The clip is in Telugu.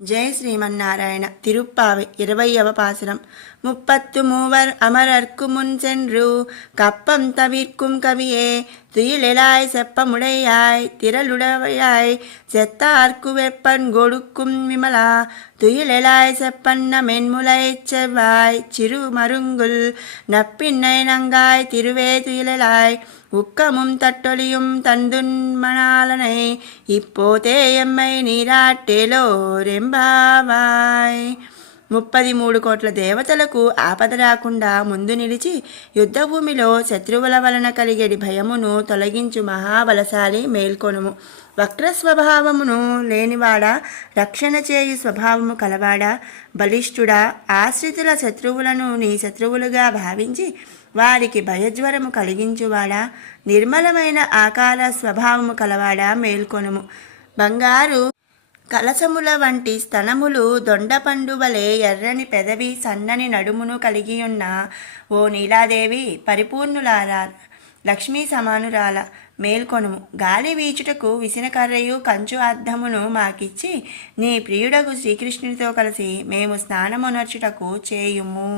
ஜெய் ஸ்ரீமன்னாராயண. திருப்பாவை 20వ பாசுரம். 33 அமரர்க்கு முன் சென்று கப்பம் தவிர்க்கும் கவியே, துயிலெழாய் செப்பமுடையாய் திரளுடையாய் செத்தார்க்கு வெப்பன் கொடுக்கும் விமலா, துயிலெழாய் செப்பன்ன மென்முலைச் செவ்வாய் சிறு மருங்குல் நப்பின்னை நங்காய் திருவே துயிலெழாய் உக்கமும் தட்டொலியும் தந்துன்மணாலனை இப்போதே எம்மை నీరాట్టేలోరెంబావాయ్. 33 కోట్ల దేవతలకు ఆపద రాకుండా ముందు నిలిచి యుద్ధభూమిలో శత్రువుల వలన కలిగేడి భయమును తొలగించు మహాబలశాలి మేల్కొనుము. వక్ర స్వభావమును లేనివాడా, రక్షణ చేయు స్వభావము కలవాడా, బలిష్ఠుడా, ఆశ్రితుల శత్రువులను నీ శత్రువులుగా భావించి వారికి భయజ్వరము కలిగించువాడా, నిర్మలమైన ఆకార స్వభావము కలవాడా మేల్కొనుము. బంగారు కలసముల వంటి స్తనములు, దొండపండు వలె ఎర్రని పెదవి, సన్నని నడుమును కలిగియున్న ఓ నీలాదేవి, పరిపూర్ణులారా, లక్ష్మీ సమానురాల మేల్కొనుము. గాలి వీచుటకు విసినకర్రయు కంచు అద్దమును మాకిచ్చి నీ ప్రియుడగు శ్రీకృష్ణునితో కలిసి మేము స్నానమునర్చుటకు చేయుము.